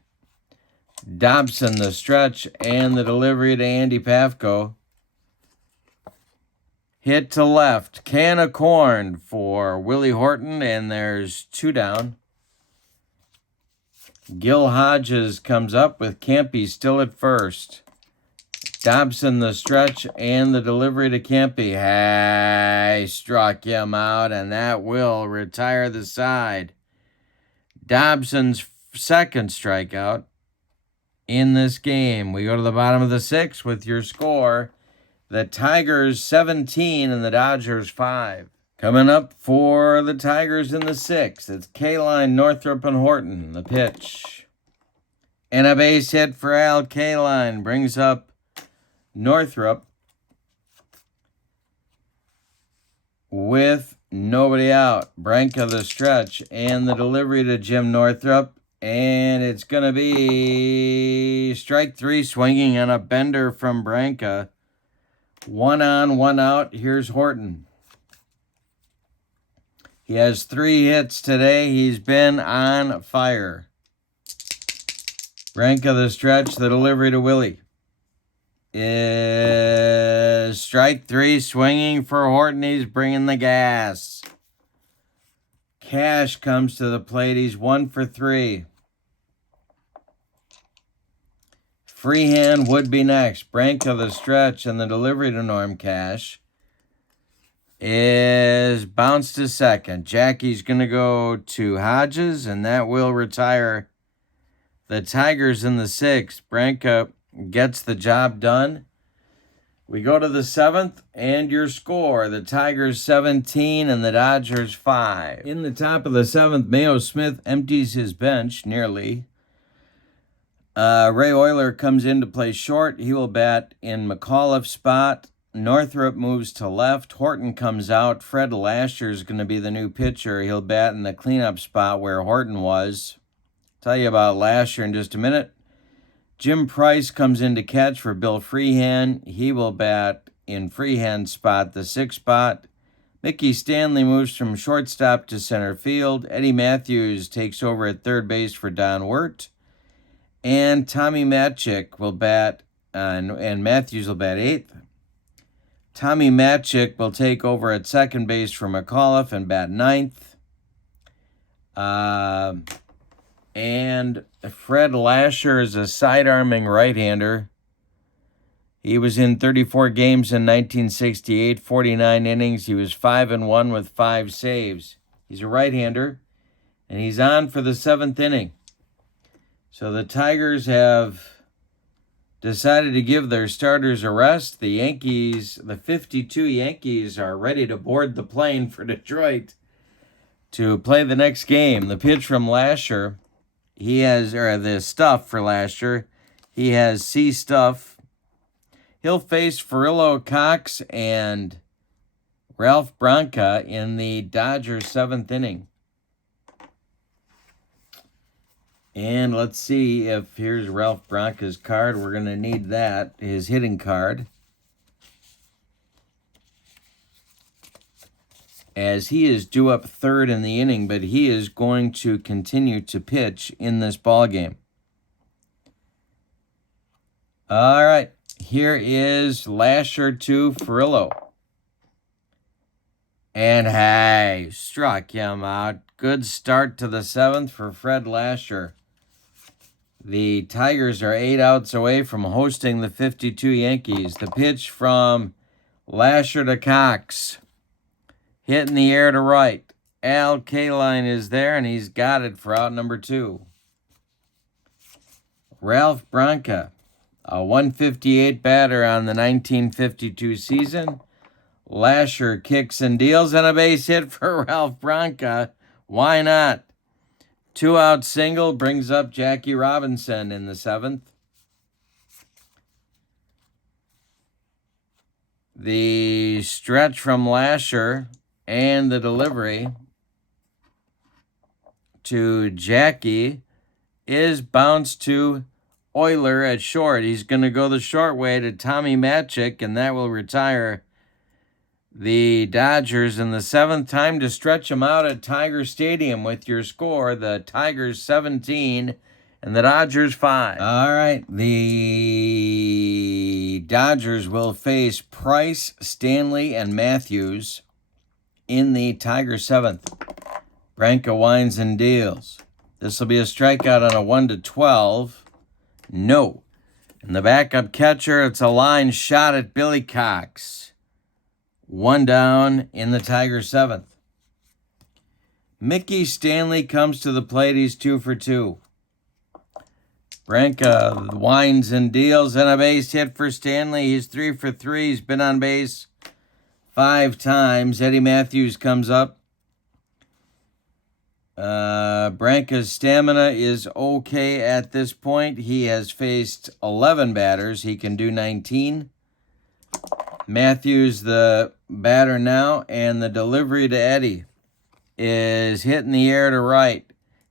Dobson the stretch and the delivery to Andy Pafko. Hit to left. Can of corn for Willie Horton, and there's 2 down. Gil Hodges comes up with Campy still at first. Dobson the stretch and the delivery to Campy. Hey, struck him out, and that will retire the side. Dobson's second strikeout in this game. We go to the bottom of the 6th with your score. The Tigers 17 and the Dodgers 5. Coming up for the Tigers in the 6th, it's Kaline, Northrup, and Horton. The pitch. And a base hit for Al Kaline. Brings up Northrup with nobody out. Branca the stretch and the delivery to Jim Northrup. And it's going to be strike 3, swinging on a bender from Branca. 1 on, 1 out. Here's Horton. He has 3 hits today. He's been on fire. Branca the stretch, the delivery to Willie. Is strike 3, swinging for Horton. He's bringing the gas. Cash comes to the plate. He's 1 for 3. Freehand would be next. Branca the stretch and the delivery to Norm Cash is bounced to second. Jackie's going to go to Hodges, and that will retire the Tigers in the 6th. Branca gets the job done. We go to the 7th, and your score, the Tigers 17 and the Dodgers 5. In the top of the 7th, Mayo Smith empties his bench nearly. Ray Euler comes in to play short. He will bat in McAuliffe's spot. Northrup moves to left. Horton comes out. Fred Lasher is going to be the new pitcher. He'll bat in the cleanup spot where Horton was. Tell you about Lasher in just a minute. Jim Price comes in to catch for Bill Freehan. He will bat in Freehan's spot, the 6th spot. Mickey Stanley moves from shortstop to center field. Eddie Matthews takes over at third base for Don Wirt. And Tommy Matchik will bat, and Matthews will bat 8th. Tommy Matchik will take over at second base for McAuliffe and bat 9th. And Fred Lasher is a side-arming right-hander. He was in 34 games in 1968, 49 innings. He was 5-1 with 5 saves. He's a right-hander, and he's on for the 7th inning. So the Tigers have decided to give their starters a rest. The Yankees, the 52 Yankees, are ready to board the plane for Detroit to play the next game. The pitch from Lasher, the stuff for Lasher, he has C stuff. He'll face Furillo, Cox, and Ralph Branca in the Dodgers 7th inning. And let's see if here's Ralph Branca's card. We're going to need that, his hitting card, as he is due up 3rd in the inning, but he is going to continue to pitch in this ball game. All right, here is Lasher to Furillo. And hey, struck him out. Good start to the 7th for Fred Lasher. The Tigers are 8 outs away from hosting the 52 Yankees. The pitch from Lasher to Cox. Hit in the air to right. Al Kaline is there, and he's got it for out number 2. Ralph Branca, a 158 batter on the 1952 season. Lasher kicks and deals, and a base hit for Ralph Branca. Why not? 2-out single brings up Jackie Robinson in the 7th. The stretch from Lasher and the delivery to Jackie is bounced to Euler at short. He's going to go the short way to Tommy Matchik, and that will retire the Dodgers in the 7th. Time to stretch them out at Tiger Stadium with your score, the Tigers 17 and the Dodgers 5. All right, the Dodgers will face Price, Stanley, and Matthews in the Tigers 7th. Branca winds and deals. This will be a strikeout on a 1-12. No. And the backup catcher, it's a line shot at Billy Cox. 1 down in the Tigers 7th. Mickey Stanley comes to the plate. He's 2 for 2. Branca winds and deals, and a base hit for Stanley. He's 3 for 3. He's been on base 5 times. Eddie Matthews comes up. Branca's stamina is okay at this point. He has faced 11 batters. He can do 19. Matthews, the batter now, and the delivery to Eddie is hit in the air to right.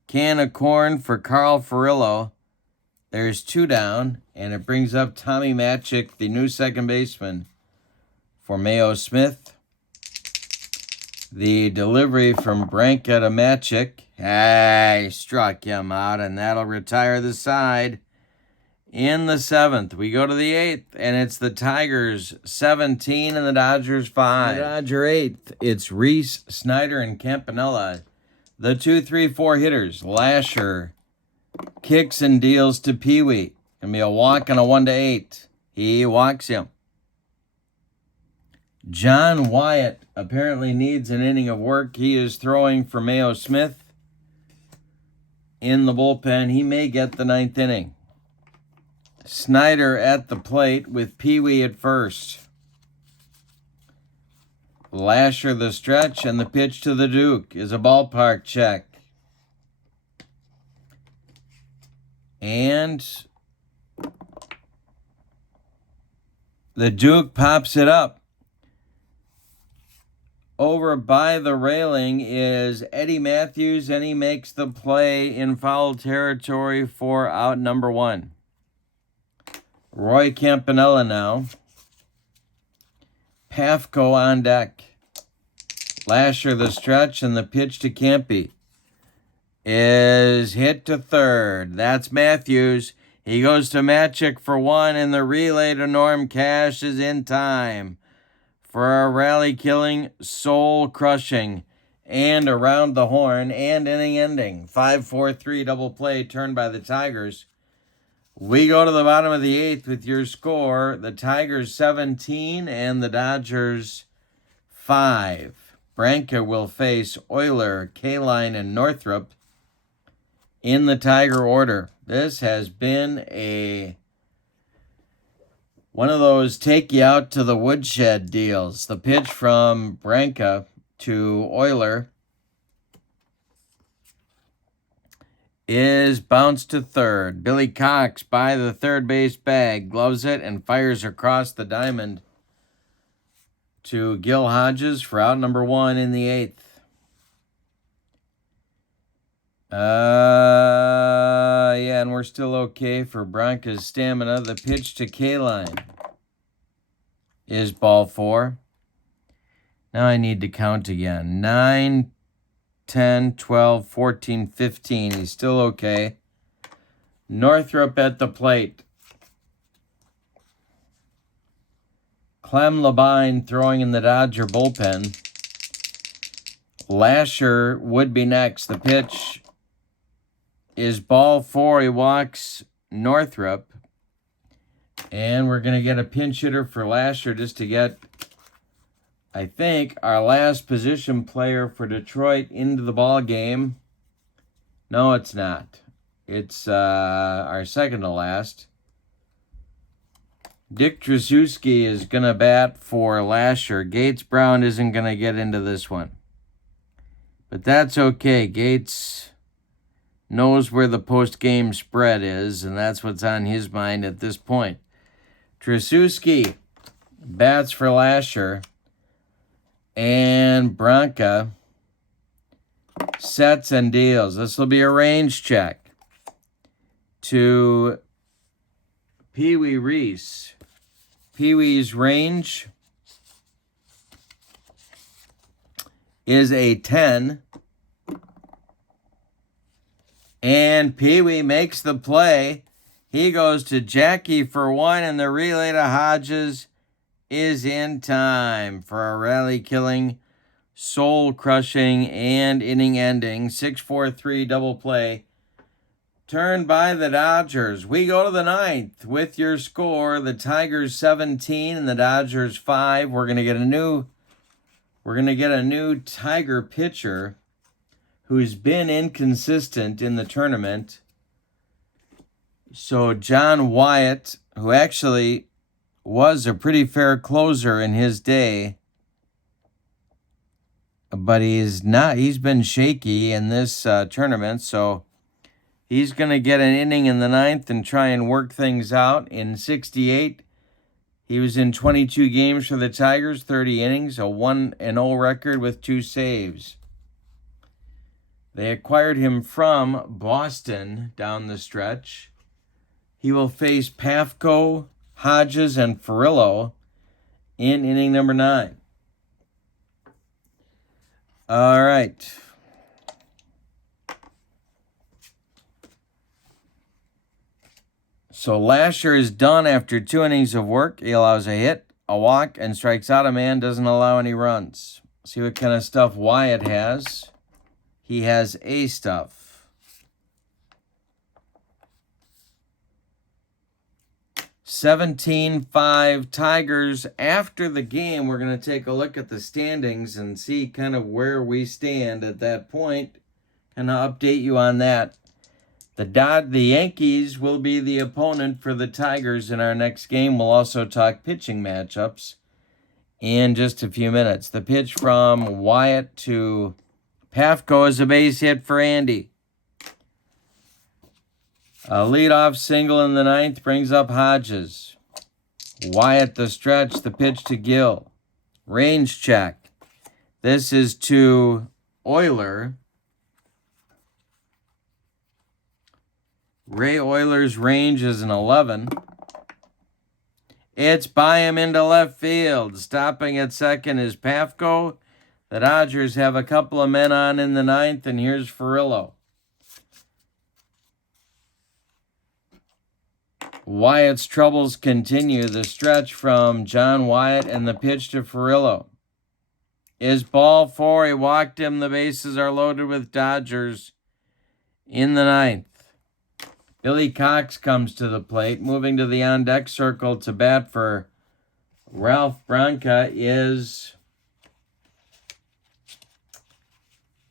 Can of corn for Carl Furillo. There's 2 down, and it brings up Tommy Matchik, the new second baseman for Mayo Smith. The delivery from Branca to Matchik. Hey, struck him out, and that'll retire the side. In the 7th, we go to the 8th, and it's the Tigers 17 and the Dodgers 5. The Dodger 8th, it's Reese, Snyder, and Campanella. The 2-3-4 hitters, Lasher kicks and deals to Pee-wee. Gonna be a walk on a 1-8. He walks him. John Wyatt apparently needs an inning of work. He is throwing for Mayo Smith in the bullpen. He may get the 9th inning. Snyder at the plate with Pee Wee at first. Lasher the stretch, and the pitch to the Duke is a ballpark check. And the Duke pops it up. Over by the railing is Eddie Matthews, and he makes the play in foul territory for out number 1. Roy Campanella now. Pafko on deck. Lasher the stretch, and the pitch to Campy is hit to third. That's Matthews. He goes to Matchik for 1, and the relay to Norm Cash is in time for a rally-killing, soul-crushing, and around the horn and inning-ending 5-4-3 double play turned by the Tigers. We go to the bottom of the 8th with your score. The Tigers 17 and the Dodgers 5. Branca will face Euler, Kaline, and Northrup in the Tiger order. This has been one of those take you out to the woodshed deals. The pitch from Branca to Euler is bounced to third. Billy Cox by the third base bag, gloves it, and fires across the diamond to Gil Hodges for out number 1 in the 8th. Yeah, and we're still okay for Branca's stamina. The pitch to Kaline is ball 4. Now I need to count again. 9, 10, 12, 14, 15. He's still okay. Northrup at the plate. Clem Labine throwing in the Dodger bullpen. Lasher would be next. The pitch is ball 4. He walks Northrup. And we're going to get a pinch hitter for Lasher just to get, I think, our last position player for Detroit into the ball game. No, it's not. It's our second to last. Dick Tracewski is going to bat for Lasher. Gates Brown isn't going to get into this one. But that's okay. Gates knows where the post-game spread is, and that's what's on his mind at this point. Tracewski bats for Lasher, and Branca sets and deals. This will be a range check to Pee Wee Reese. Pee Wee's range is a 10. And Pee Wee makes the play. He goes to Jackie for 1, and the relay to Hodges is in time for a rally-killing, soul-crushing, and inning-ending 6-4-3 double play turned by the Dodgers. We go to the 9th with your score. The Tigers 17 and the Dodgers 5. We're gonna get a new Tiger pitcher who's been inconsistent in the tournament. So John Wyatt, who actually was a pretty fair closer in his day, but he's not. He's been shaky in this tournament, so he's going to get an inning in the 9th and try and work things out. In 68, he was in 22 games for the Tigers, 30 innings, a 1-0 record with 2 saves. They acquired him from Boston down the stretch. He will face Pafko, Hodges, and Furillo in inning number 9. All right. So Lasher is done after 2 innings of work. He allows a hit, a walk, and strikes out a man, doesn't allow any runs. See what kind of stuff Wyatt has. He has A stuff. 17-5 Tigers. After the game, we're going to take a look at the standings and see kind of where we stand at that point, and I'll update you on that The Yankees will be the opponent for the Tigers in our next game. We'll also talk pitching matchups in just a few minutes. The pitch from Wyatt to Pafko is a base hit for Andy. A leadoff single in the ninth brings up Hodges. Wyatt the stretch, the pitch to Gill. Range check. This is to Euler. Ray Euler's range is an 11. It's by him into left field. Stopping at second is Pafko. The Dodgers have a couple of men on in the ninth, and here's Furillo. Wyatt's troubles continue. The stretch from John Wyatt and the pitch to Furillo is ball four. He walked him. The bases are loaded with Dodgers in the ninth. Billy Cox comes to the plate. Moving to the on-deck circle to bat for Ralph Branca is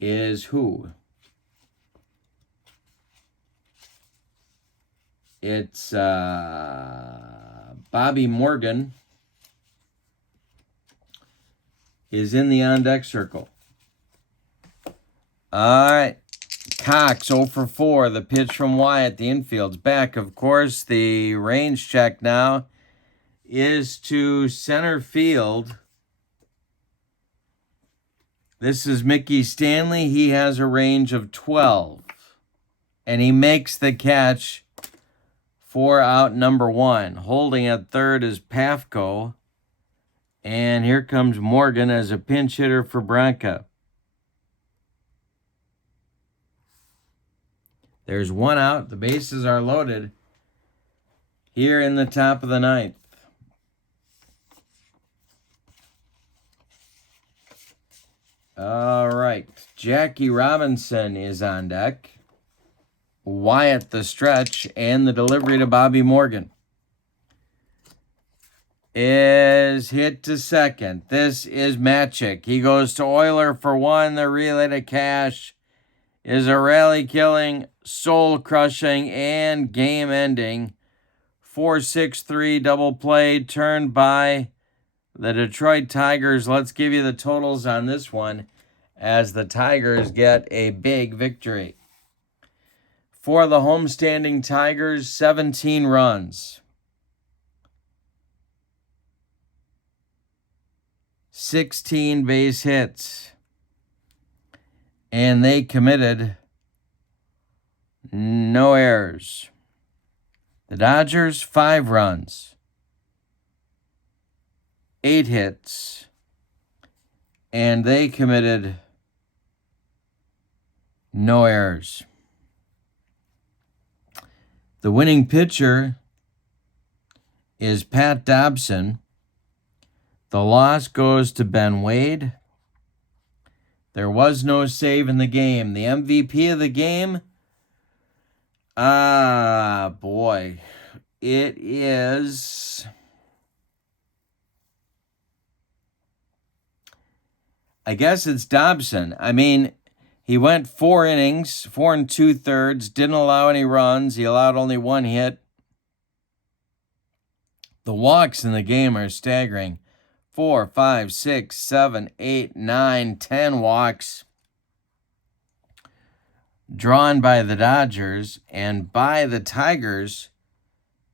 who? It's Bobby Morgan is in the on-deck circle. All right. Cox 0 for 4. The pitch from Wyatt. The infield's back. Of course, the range check now is to center field. This is Mickey Stanley. He has a range of 12. And he makes the catch for out number 1. Holding at third is Pafko. And here comes Morgan as a pinch hitter for Branca. There's one out. The bases are loaded here in the top of the ninth. All right. Jackie Robinson is on deck. Wyatt the stretch and the delivery to Bobby Morgan is hit to second. This is Matchik. He goes to Euler for one. The relay to Cash is a rally-killing, soul-crushing, and game-ending 4-6-3 double play turned by the Detroit Tigers. Let's give you the totals on this one as the Tigers get a big victory. For the homestanding Tigers, 17 runs. 16 base hits. And they committed no errors. The Dodgers, 5 runs. 8 hits. And they committed no errors. The winning pitcher is Pat Dobson. The loss goes to Ben Wade. There was no save in the game. The MVP of the game, it is, I guess it's Dobson. I mean, he went 4 innings, 4 2/3, didn't allow any runs. He allowed only 1 hit. The walks in the game are staggering. 4, 5, 6, 7, 8, 9, 10 walks drawn by the Dodgers, and by the Tigers,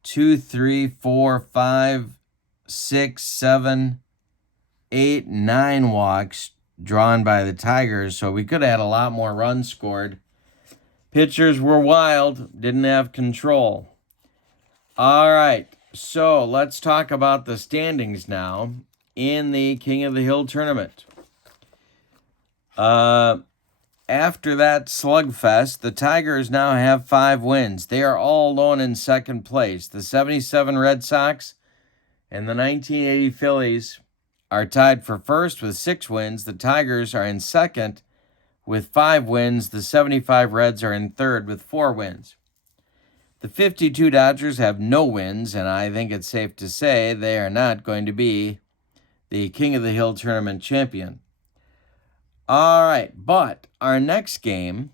2, 3, 4, 5, 6, 7, 8, 9 walks drawn by the Tigers. So we could have had a lot more runs scored. Pitchers were wild, didn't have control. All right, so let's talk about the standings now in the King of the Hill tournament. After that slugfest, the Tigers now have 5 wins. They are all alone in second place. The 77 Red Sox and the 1980 Phillies are tied for first with 6 wins. The Tigers are in second with 5 wins. The 75 Reds are in third with 4 wins. The 52 Dodgers have no wins, and I think it's safe to say they are not going to be the King of the Hill tournament champion. All right, but our next game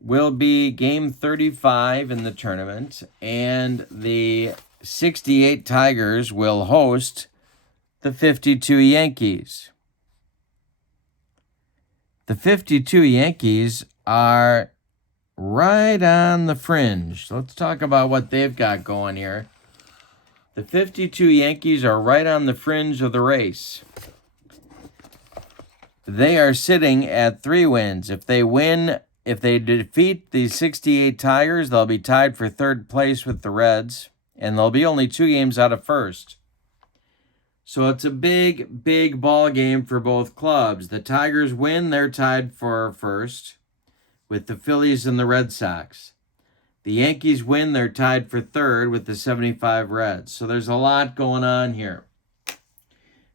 will be game 35 in the tournament, and the 68 Tigers will host the 52 Yankees. The 52 Yankees are right on the fringe. Let's talk about what they've got going here. The 52 Yankees are right on the fringe of the race. They are sitting at 3 wins. If they defeat the 68 Tigers, they'll be tied for third place with the Reds, and they'll be only 2 games out of first. So it's a big, big ball game for both clubs. The Tigers win, they're tied for first with the Phillies and the Red Sox. The Yankees win, they're tied for third with the 75 Reds. So there's a lot going on here.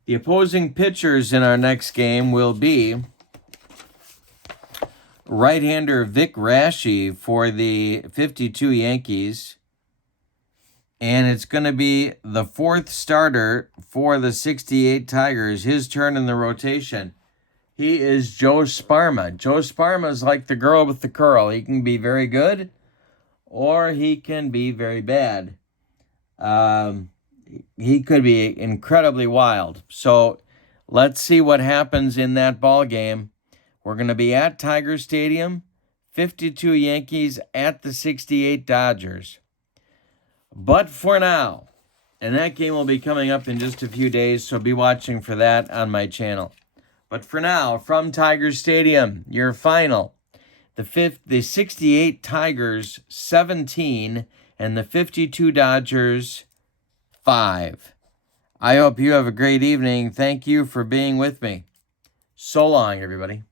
The opposing pitchers in our next game will be right-hander Vic Raschi for the 52 Yankees. And it's going to be the 4th starter for the 68 Tigers, his turn in the rotation. He is Joe Sparma. Joe Sparma is like the girl with the curl. He can be very good or he can be very bad. He could be incredibly wild. So let's see what happens in that ball game. We're going to be at Tiger Stadium, 52 Yankees at the 68 Dodgers. But for now, and that game will be coming up in just a few days, so be watching for that on my channel. But for now, from Tiger Stadium, your final, the 68 Tigers 17 and the 52 Dodgers 5. I hope you have a great evening. Thank you for being with me. So long, everybody.